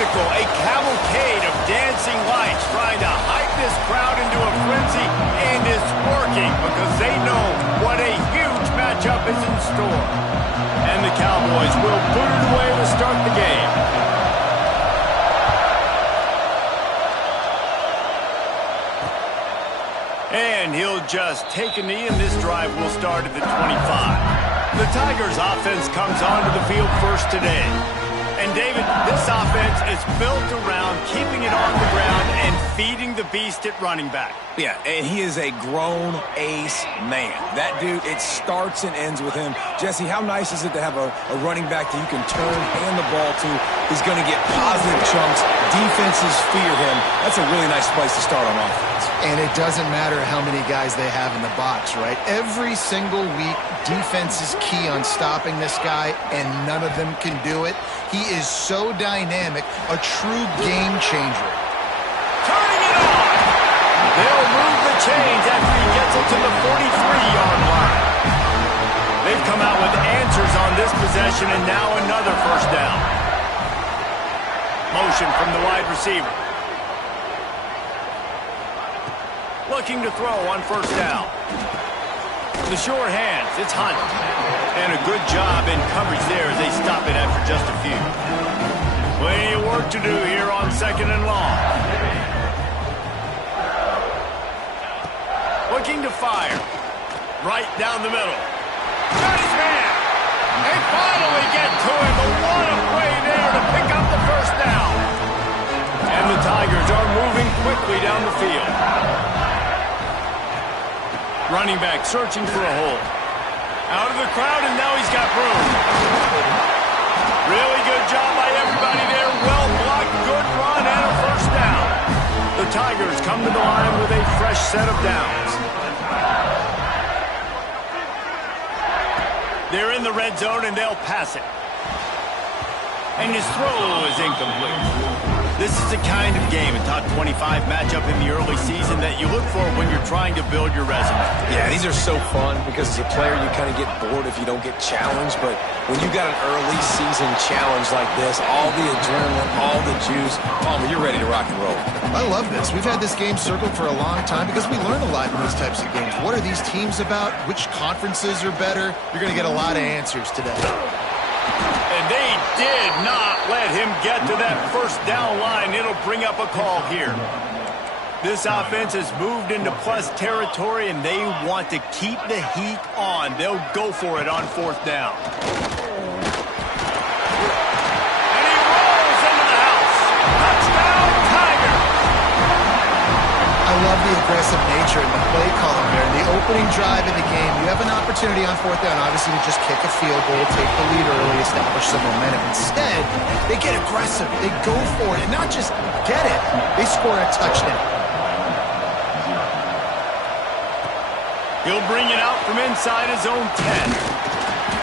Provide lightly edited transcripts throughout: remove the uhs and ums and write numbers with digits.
spectacle, a cavalcade of dancing lights trying to hype this crowd into a frenzy, and it's working because they know what a huge matchup is in store. And the Cowboys will put it away to start the game. And he'll just take a knee, and this drive will start at the 25. The Tigers' offense comes onto the field first today. And, David, this offense is built around keeping it on the ground and feeding the beast at running back. Yeah, and he is a grown ace man. That dude, it starts and ends with him. Jesse, how nice is it to have a running back that you can turn, hand the ball to? He's going to get positive chunks. Defenses fear him. That's a really nice place to start on offense. And it doesn't matter how many guys they have in the box, right? Every single week, defense is key on stopping this guy, and none of them can do it. He is so dynamic, a true game changer. Turning it on! They'll move the chains after he gets it to the 43-yard line. They've come out with answers on this possession, and now another first down. Motion from the wide receiver. Looking to throw on first down. The short hands, it's Hunt. And a good job in coverage there as they stop it after just a few. Plenty of work to do here on second and long. Looking to fire. Right down the middle. Got his man. They finally get to him, but what a play there to pick up the first down. And the Tigers are moving quickly down the field. Running back searching for a hole. Out of the crowd, and now he's got room. Really good job by everybody there. Well blocked, good run, and a first down. The Tigers come to the line with a fresh set of downs. They're in the red zone, and they'll pass it. And his throw is incomplete. This is the kind of game, a top 25 matchup in the early season, that you look for when you're trying to build your resume. Yeah, these are so fun because as a player you kind of get bored if you don't get challenged. But when you got an early season challenge like this, all the adrenaline, all the juice, Palmer, you're ready to rock and roll. I love this. We've had this game circled for a long time because we learn a lot in these types of games. What are these teams about? Which conferences are better? You're going to get a lot of answers today. And they did not let him get to that first down line. It'll bring up a call here. This offense has moved into plus territory, and they want to keep the heat on. They'll go for it on fourth down. And he rolls into the house. Touchdown, Tiger! I love the aggressive nature and the play calling there. In the opening drive of the game, you have an opportunity on fourth down, obviously, to just kick a field goal, take the lead early, establish some momentum. Instead, they get aggressive. They go for it, and not just get it. They score a touchdown. He'll bring it out from inside his own 10.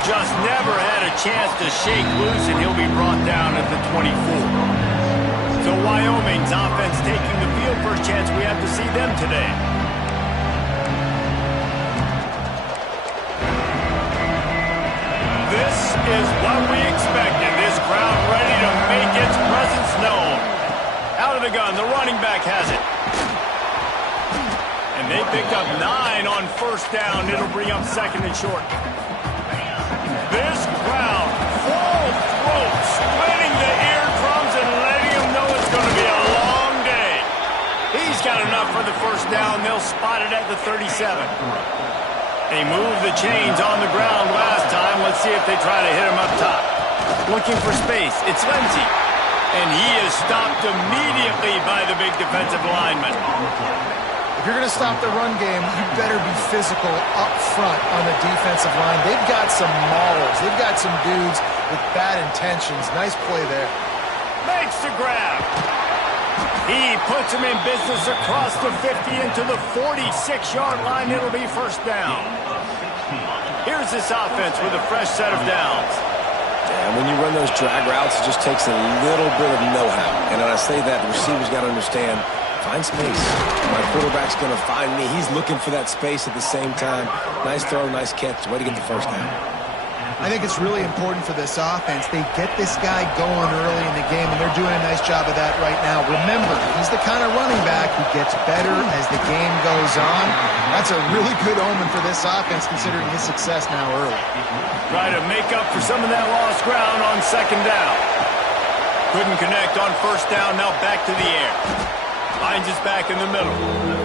Just never had a chance to shake loose, and he'll be brought down at the 24. So Wyoming's offense taking the field. First chance we have to see them today. This is what we expected. This crowd ready to make its presence known. Out of the gun, the running back has it. And they picked up 9 on first down. It'll bring up second and short. This crowd, full throat, splitting the eardrums and letting them know it's going to be a long day. He's got enough for the first down. They'll spot it at the 37. They moved the chains on the ground last time. Let's see if they try to hit him up top. Looking for space. It's Lindsey. And he is stopped immediately by the big defensive lineman. If you're going to stop the run game, you better be physical up front on the defensive line. They've got some maulers. They've got some dudes with bad intentions. Nice play there. Makes the grab. He puts him in business across the 50 into the 46-yard line. It'll be first down. Here's this offense with a fresh set of downs. And when you run those drag routes, it just takes a little bit of know-how. And when I say that, the receiver's got to understand, find space. My quarterback's going to find me. He's looking for that space at the same time. Nice throw, nice catch. Way to get the first down. I think it's really important for this offense. They get this guy going early in the game, and they're doing a nice job of that right now. Remember, he's the kind of running back who gets better as the game goes on. That's a really good omen for this offense, considering his success now early. Try to make up for some of that lost ground on second down. Couldn't connect on first down, now back to the air. Finds his back in the middle.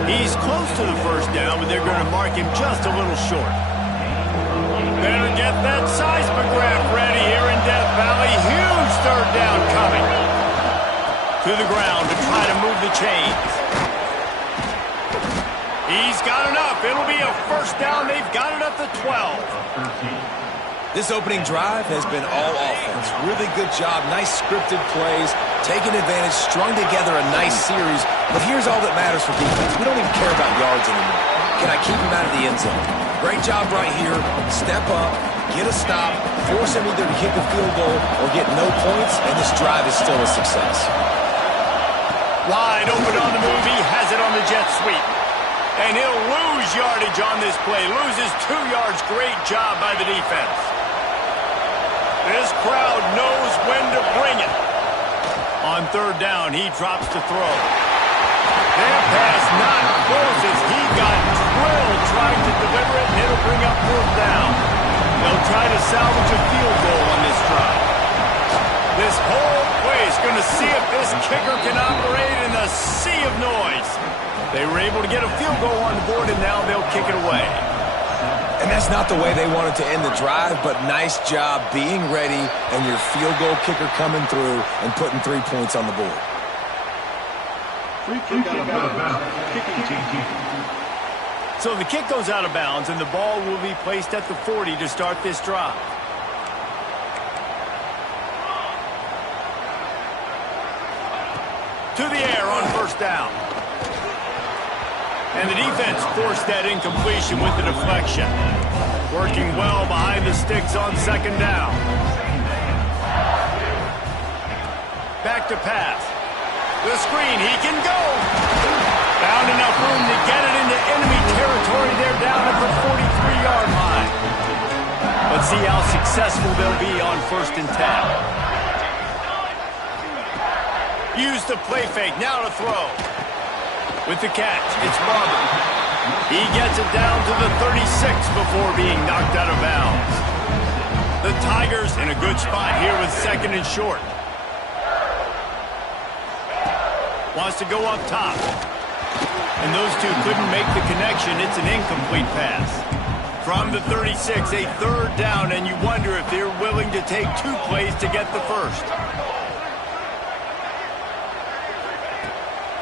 He's close to the first down, but they're going to mark him just a little short. Better get that seismograph ready here in Death Valley. Huge third down coming. To the ground to try to move the chains. He's got enough. It'll be a first down. They've got it at the 12. This opening drive has been all offense. Really good job. Nice scripted plays. Taking advantage. Strung together a nice series. But here's all that matters for defense. We don't even care about yards anymore. Can I keep him out of the end zone? Great job right here. Step up, get a stop, force him either to kick a field goal or get no points, and this drive is still a success. Wide open on the move. He has it on the jet sweep. And he'll lose yardage on this play. Loses 2 yards. Great job by the defense. This crowd knows when to bring it. On third down, he drops to throw. That pass not close as he got drilled trying to deliver it, and it'll bring up fourth down. They'll try to salvage a field goal on this drive. This whole play is going to see if this kicker can operate in the sea of noise. They were able to get a field goal on the board, and now they'll kick it away. And that's not the way they wanted to end the drive, but nice job being ready and your field goal kicker coming through and putting 3 points on the board. Free kick out of bounds. Kicking team. So the kick goes out of bounds, and the ball will be placed at the 40 to start this drive. To the air on first down. And the defense forced that incompletion with the deflection. Working well behind the sticks on second down. Back to pass. The screen, he can go. Found enough room to get it into enemy territory. They're down at the 43-yard line. Let's see how successful they'll be on first and 10. Use the play fake, now to throw. With the catch, it's Barber. He gets it down to the 36 before being knocked out of bounds. The Tigers in a good spot here with second and short. Wants to go up top. And those two couldn't make the connection. It's an incomplete pass. From the 36, a third down, and you wonder if they're willing to take 2 plays to get the first.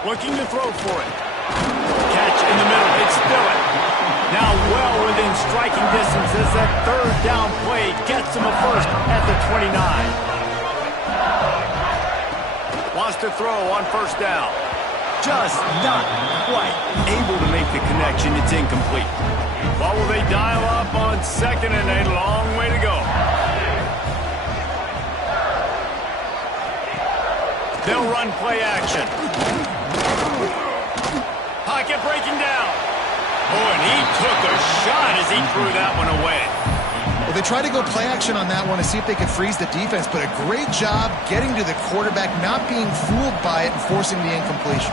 Looking to throw for it. Catch in the middle. It's Stillett. Now well within striking distance as that third down play gets him a first at the 29. Wants to throw on first down. Just not quite able to make the connection. It's incomplete. What will they dial up on second, and a long way to go. They'll run play action. Pocket breaking down. Oh, and he took a shot as he threw that one away. Well, they tried to go play action on that one to see if they could freeze the defense, but a great job getting to the quarterback, not being fooled by it, and forcing the incompletion.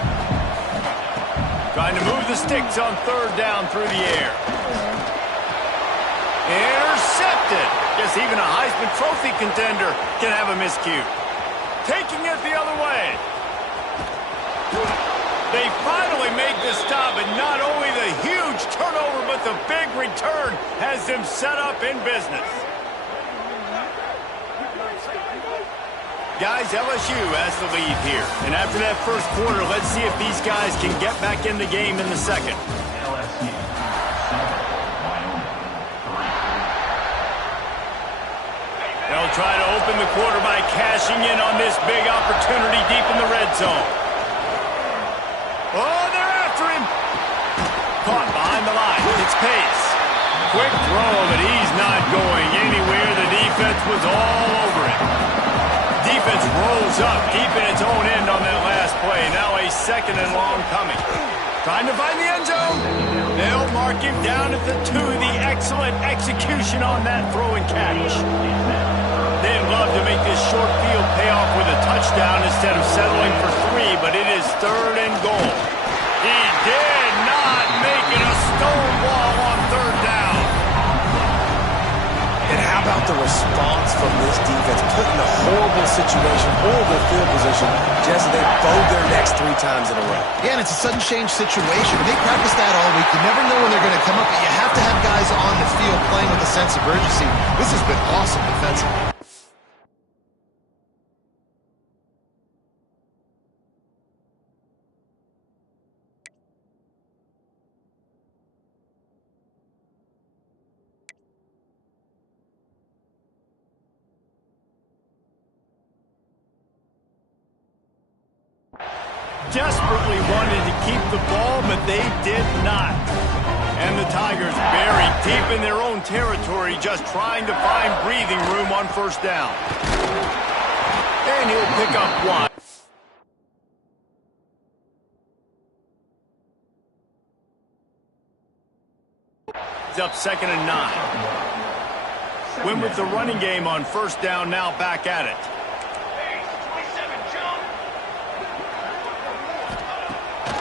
Trying to move the sticks on third down through the air. Intercepted. Guess even a Heisman Trophy contender can have a miscue. Taking it the other way. They finally make the stop, and not only the huge turnover, but the big return has them set up in business. Guys, LSU has the lead here. And after that first quarter, let's see if these guys can get back in the game in the second. They'll try to open the quarter by cashing in on this big opportunity deep in the red zone. Oh, they're after him. Caught behind the line. It's Pace. Quick throw, but he's not going anywhere. The defense was all over him. Defense rolls up, keeping its own end on that last play. Now a second and long coming. Trying to find the end zone. They'll mark him down at the 2. The excellent execution on that throw and catch. They'd love to make this short field pay off with a touchdown instead of settling for 3, but it is 3rd and goal. He did not make it a stonewall on 3rd down. And how about the response from this defense? Put in a horrible situation, horrible field position. Jesse, they bowed their necks 3 times in a row. Yeah, and it's a sudden change situation. They practice that all week. You never know when they're going to come up, but you have to have guys on the field playing with a sense of urgency. This has been awesome defensively. Desperately wanted to keep the ball, but they did not. And the Tigers buried deep in their own territory, just trying to find breathing room on 1st down. And he'll pick up 1. It's up 2nd and 9. Win with the running game on 1st down, now back at it.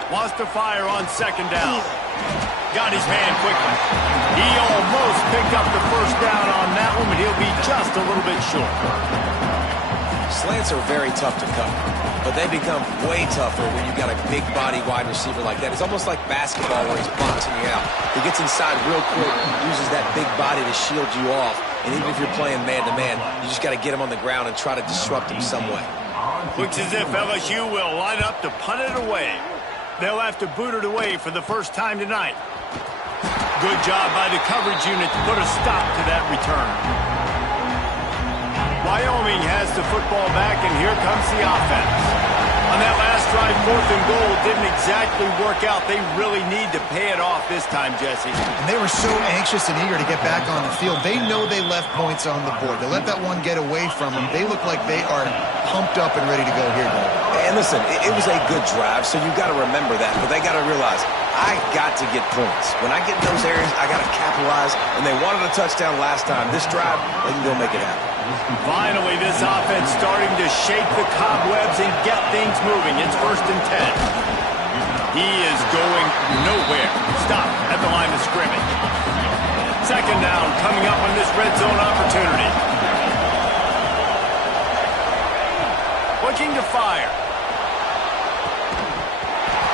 Wants to fire on 2nd down. Got his man quickly. He almost picked up the 1st down on that one, but he'll be just a little bit short. Slants are very tough to cover, but they become way tougher when you've got a big body wide receiver like that. It's almost like basketball where he's boxing you out. He gets inside real quick, uses that big body to shield you off, and even if you're playing man-to-man, you just got to get him on the ground and try to disrupt him some way. Looks as if LSU will line up to punt it away. They'll have to boot it away for the first time tonight. Good job by the coverage unit to put a stop to that return. Wyoming has the football back, and here comes the offense. On that last drive, 4th and goal didn't exactly work out. They really need to pay it off this time, Jesse. And they were so anxious and eager to get back on the field. They know they left points on the board. They let that one get away from them. They look like they are pumped up and ready to go here, Doug. And listen, it was a good drive, so you've got to remember that. But they got to realize, I got to get points. When I get in those areas, I got to capitalize. And they wanted a touchdown last time. This drive, they can go make it happen. Finally, this offense starting to shake the cobwebs and get things moving. It's 1st and 10. He is going nowhere. Stop at the line of scrimmage. 2nd down coming up on this red zone opportunity. Looking to fire.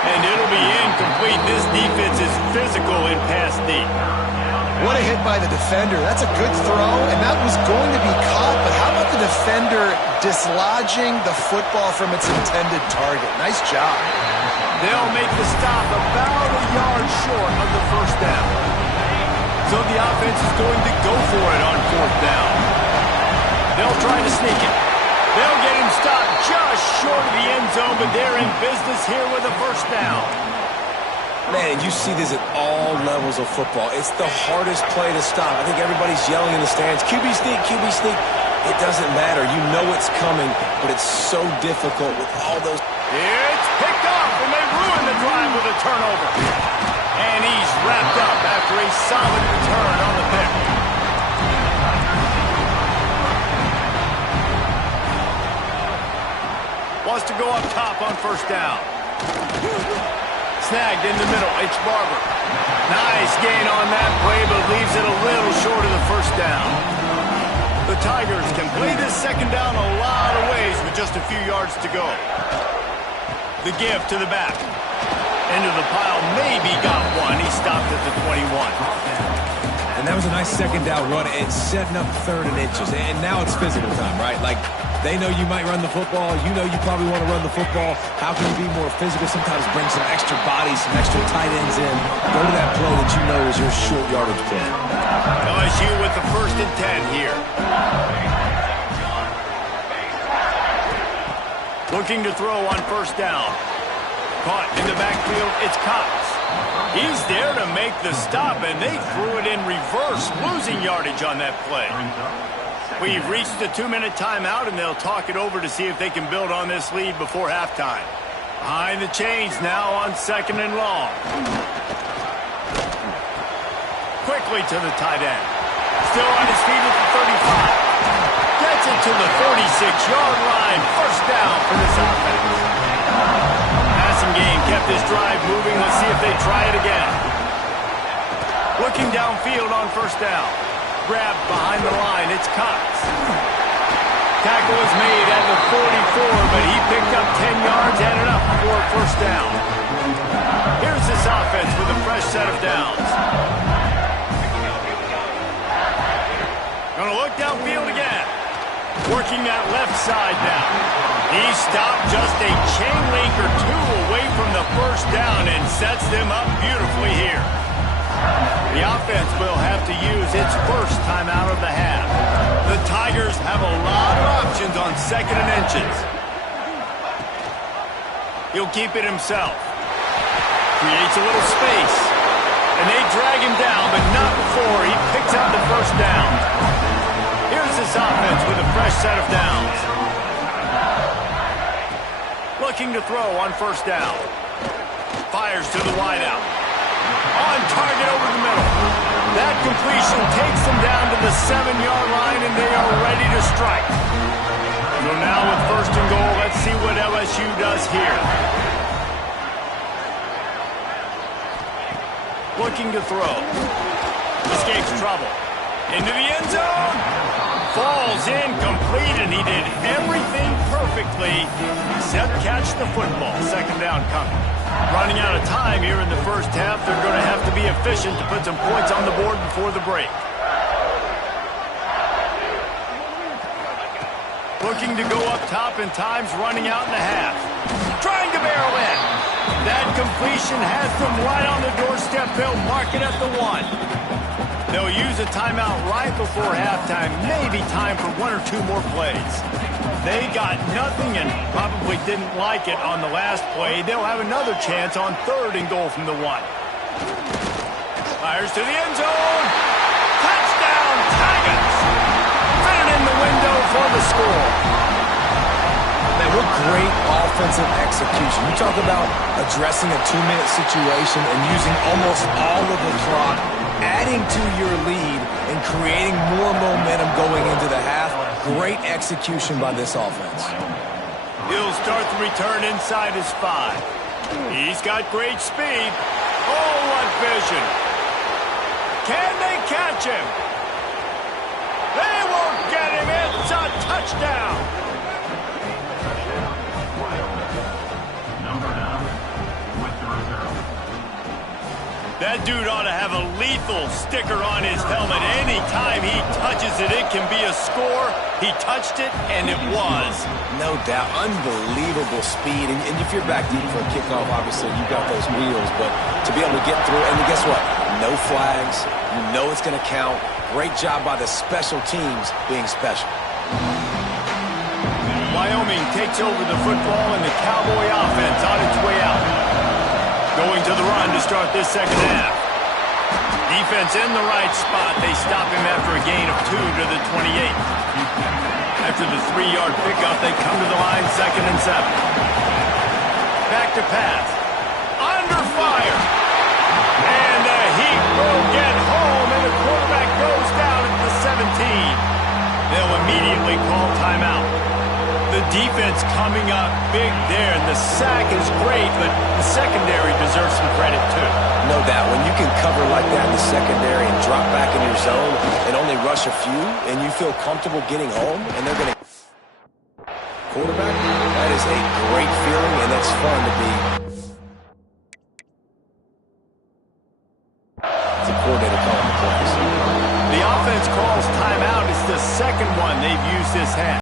And it'll be incomplete. This defense is physical in pass deep. What a hit by the defender. That's a good throw, and that was going to be caught, but how about the defender dislodging the football from its intended target? Nice job. They'll make the stop about a yard short of the 1st down. So the offense is going to go for it on 4th down. They'll try to sneak it. They'll get him stopped just short of the end zone, but they're in business here with a 1st down. Man, you see this at all levels of football. It's the hardest play to stop. I think everybody's yelling in the stands, QB sneak, QB sneak. It doesn't matter. You know it's coming, but it's so difficult with all those. It's picked off, and they ruin the drive with a turnover. And he's wrapped up after a solid return on the pick. Wants to go up top on 1st down. Snagged in the middle. It's Barber. Nice gain on that play, but leaves it a little short of the 1st down. The Tigers can play this 2nd down a lot of ways with just a few yards to go. The give to the back. Into the pile. Maybe got one. He stopped at the 21. And that was a nice 2nd down run. It's setting up 3rd and inches. And now it's physical time, right? Like, they know you might run the football. You know you probably want to run the football. How can you be more physical? Sometimes bring some extra bodies, some extra tight ends in. Go to that play that you know is your short yardage play. LSU with the 1st and 10 here. Looking to throw on 1st down. Caught in the backfield. It's Cox. He's there to make the stop, and they threw it in reverse, losing yardage on that play. We've reached the 2-minute timeout, and they'll talk it over to see if they can build on this lead before halftime. Behind the chains now on 2nd and long. Quickly to the tight end. Still on his feet at the 35. Gets it to the 46-yard line. First down for this offense. Passing game kept this drive moving. Let's see if they try it again. Looking downfield on 1st down. Grabbed behind the line. It's Cox. Tackle was made at the 44, but he picked up 10 yards and enough for a 1st down. Here's this offense with a fresh set of downs. Gonna look downfield again. Working that left side now. He stopped just a chain link or two away from the 1st down and sets them up beautifully here. The offense will have to use its first timeout of the half. The Tigers have a lot of options on 2nd and inches. He'll keep it himself. Creates a little space. And they drag him down, but not before he picks up the 1st down. Here's this offense with a fresh set of downs. Looking to throw on 1st down. Fires to the wideout. On target over the middle. That completion takes them down to the 7-yard line, and they are ready to strike. So now with 1st and goal, let's see what LSU does here. Looking to throw. Escapes trouble. Into the end zone. Falls incomplete, and he did everything perfectly except catch the football. 2nd down coming. Running out of time here in the 1st half. They're going to have to be efficient to put some points on the board before the break. Looking to go up top, and time's running out in the half. Trying to barrel in. That completion has them right on the doorstep. They'll mark it at the 1. They'll use a timeout right before halftime. Maybe time for 1 or 2 more plays. They got nothing and probably didn't like it on the last play. They'll have another chance on 3rd and goal from the 1. Fires to the end zone. Touchdown, Tigers! Fit it in the window for the score. Man, what great offensive execution. You talk about addressing a 2-minute situation and using almost all of the clock, adding to your lead and creating more momentum going into the half. Great execution by this offense. He'll start the return inside his 5. He's got great speed. Oh, what vision. Can they catch him? They won't get him. It's a touchdown. That dude ought to have a lethal sticker on his helmet. Anytime he touches it, it can be a score. He touched it, and it was. No doubt. Unbelievable speed. And if you're back deep for a kickoff, obviously you've got those wheels. But to be able to get through, and guess what? No flags. You know it's going to count. Great job by the special teams being special. Wyoming takes over the football, and the Cowboy offense on its way out. Going to the run to start this 2nd half. Defense in the right spot. They stop him after a gain of 2 to the 28. After the 3-yard pickup, they come to the line 2nd and 7. Back to pass. Under fire. And the Heat will get home, and the quarterback goes down at the 17. They'll immediately call timeout. The defense coming up big there, and the sack is great, but the secondary deserves some credit too. No doubt. When you can cover like that in the secondary and drop back in your zone and only rush a few, and you feel comfortable getting home, and they're going to quarterback, that is a great feeling, and that's fun to be. It's a coordinator calling the plays. The offense calls timeout. It's the 2nd one they've used this half.